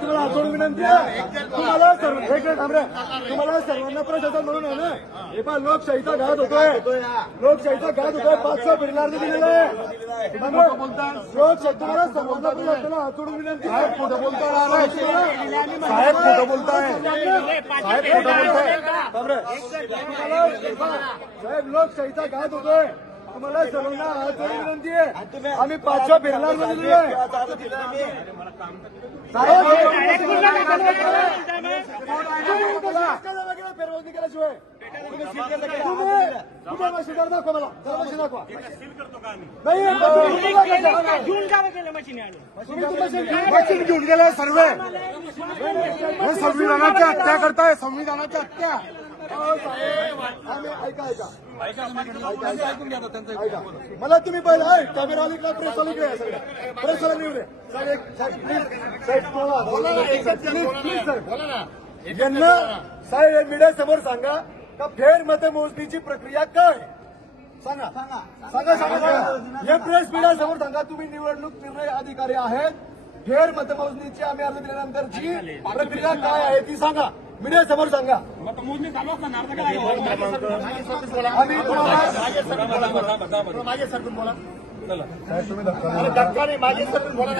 तुम्हाला सोडून विनंती आहे. तुम्हाला सर्वांना प्रशासन म्हणून आहे ना. हे पहा लोकशाहीचा घात होतोय, लोकशाहीचा घात होतोय. 500 बिर्लांनी दिलेलं आहे. लोकशाही तुम्हाला सर्वांना प्रशासनाला हात जोडून विनंती आहे. खोटं बोलताय साहेब, खोटं बोलताय साहेब, खोटं बोलताय साहेब. लोकशाहीचा घात होतोय. तुम्हाला सर्वांना हात जोडून विनंती आहे. आम्ही 500 बिर्लांना दिलेलं आहे. फेरबंदी केल्याशिवाय तुम्ही मशीन दाखवा मला. मशीन दाखवा. मशीन घेऊन गेले सर्व. संविधानाची हत्या करताय, संविधानाची हत्या. मला तुम्ही पहिला कॅमेरावाली का प्रेसवाली काय सगळ्या प्रेसवाला निवड यांना साहेब मीडिया समोर सांगा का फेर मतमोजणीची प्रक्रिया काय सांगा सांगा सांगा सांगा. हे प्रेस मीडिया समोर सांगा तुम्ही निवडणूक निर्णय अधिकारी आहेत. फेर मतमोजणीची आम्ही अर्ज दिल्यानंतरची प्रक्रिया काय आहे ती सांगा. मीडिया समोर सांगा. मतमोजणी चालू असताना आम्ही तुम्हाला माझे सरकून बोला. धक्का नाही माझे सरकून बोला.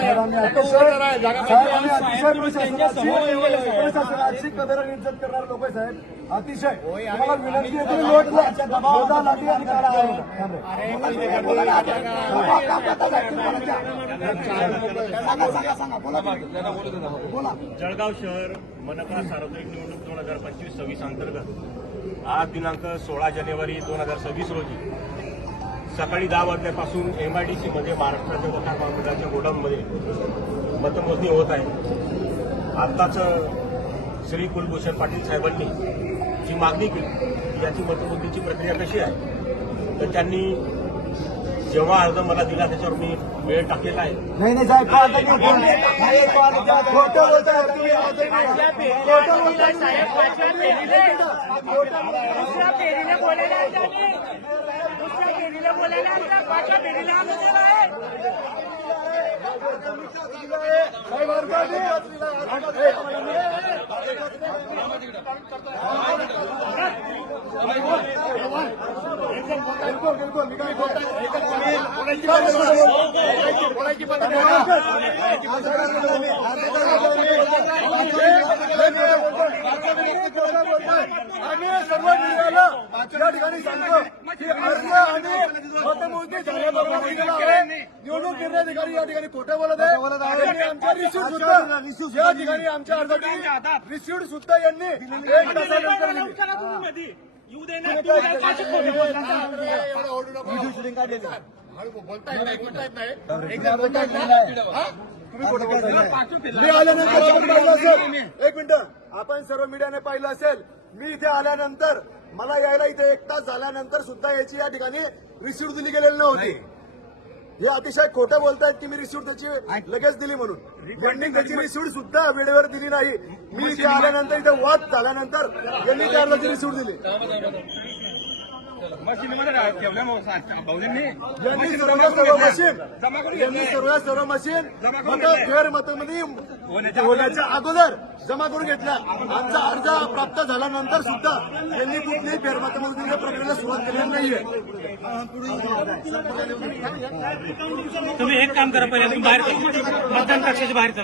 प्रशासनाची कदर आणि इज्जत करणारे लोक आहे साहेब. अतिशय तुम्हाला विनंती आहे तुम्ही लोटला लाठी आणि काढा आहे. जळगाव शहर मनपा सार्वत्रिक निवडणूक 2025-26 अंतर्गत आज दिनांक 16 जानेवारी 2026 रोजी सकाळी 10 वाजल्यापासून MIDC मध्ये महाराष्ट्राच्या वोटर महामंडळाच्या गोडाऊनमध्ये मतमोजणी होत आहे. आत्ताच श्री कुलभूषण पाटील साहेबांनी जी मागणी केली याची मतमोजणीची प्रक्रिया कशी आहे तर त्यांनी जेव्हा अर्ज मला दिला त्याच्यावर मी वेळ टाकलेला आहे. नाही नाही साहेब खोटं बोलताय तुम्ही. बोलायची पद्धत आम्ही सर्व मीडियाला या ठिकाणी सांगतो की अर्ज आणि मतमोजणी झाल्याबरोबर निवडणूक निर्णय अधिकारी या ठिकाणी खोटं बोलत आहे. आमच्या रिसिव्ह सुद्धा या ठिकाणी आमच्या अर्जाची रिसिव्ह सुद्धा यांनी 1 तासानंतर दिली. मी आल्यानंतर आपण पाहिलं असेल. एक मिनिट आपण सर्व मीडियाने पाहिलं असेल. मी इथे आल्यानंतर मला यायला इथे 1 तास झाल्यानंतर सुद्धा याची या ठिकाणी रिसिव्ह दिली गेलेली नव्हती. हे अतिशय खोटं बोलतायत की मी रिसिव्ह त्याची लगेच दिली म्हणून. यांनी त्याची रिसिव्ह सुद्धा वेळेवर दिली नाही. मी इथे आल्यानंतर इथे वाद झाल्यानंतर यांनी त्या अर्जाची रिसिव्ह दिली. सर्व मशीन फेर मतमध्ये होण्याच्या अगोदर जमा करून घेतल्या. आमचा अर्ज प्राप्त झाल्यानंतर सुद्धा यांनी कुठल्याही फेरमतमोजणीच्या प्रक्रियेला सुरुवात केलेली नाहीये. तुम्ही एक काम करा, पहिले तुम्ही बाहेर मतदान कक्षाच्या बाहेर चला.